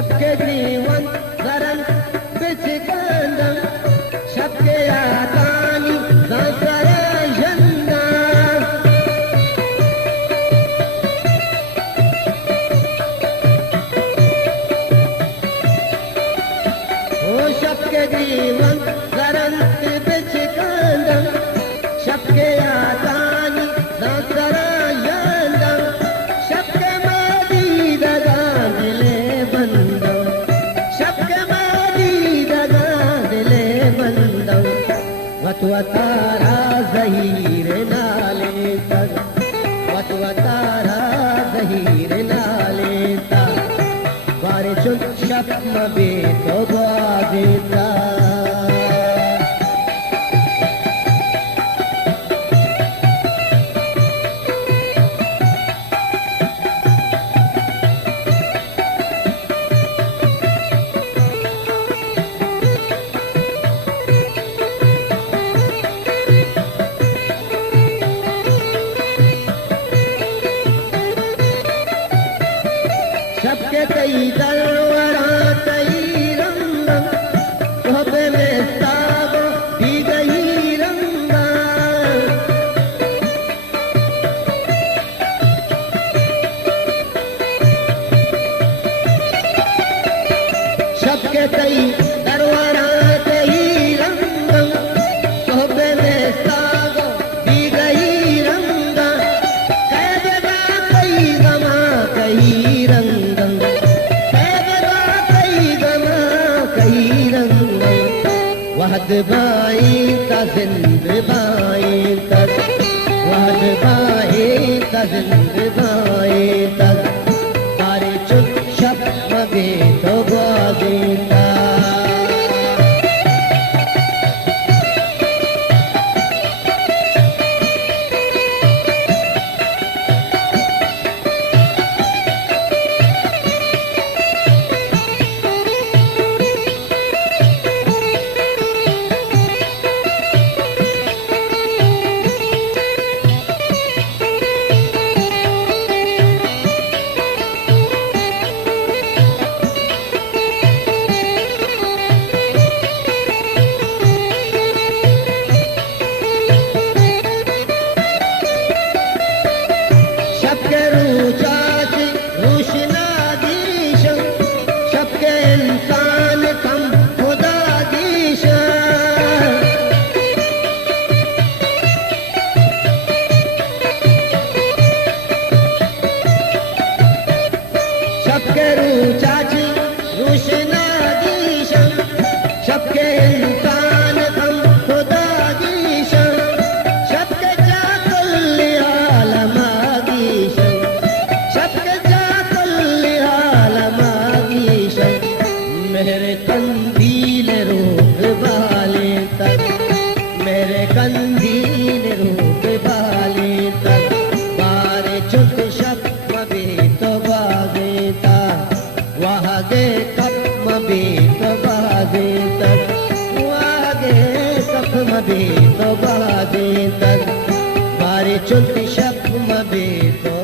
सबके जीवन धरम बिचकंदम सबके आतानी दासरा झंडा ओ सबके जीवन धरम बिचकंदम सबके आतानी दासरा झंडा सबके मादी दगा दिले बंदो सबके मादी दगा दिले बंदो वतवतारा ज़हीर नाले तक वतवतारा ज़हीर नाले तक वारे चुप शप मबे तो बादेता सबके कई दरवरा कई रंग तोहफे में सागो दी गई रंगा सबके कई दरवरा कई रंग तोहफे में सागो दी गई रंगा कैदगा कई गमा कई रंग वहद बाई का जिंद बाई तक वहद बाई का जिंद बाई तक तारे चुप शप मगे तो बादेता सबके रूचाच रूशनादीश सबके इंसान कम खुदादीश सबके रूचाच रूशनादीश सबके इंसान कम खुदादीश सबके जाकुल आलमादीश सबके जाकुल आलमादीश मेरे कंदील रोक वाले तक मेरे कंदील रोक वाले तक बारे चुप शप मबे तो बादेता वहाँ गे कप मबे तो बादे तक वहाँ गे कप मबे तो बादे तक बारे चुप शप मबे तो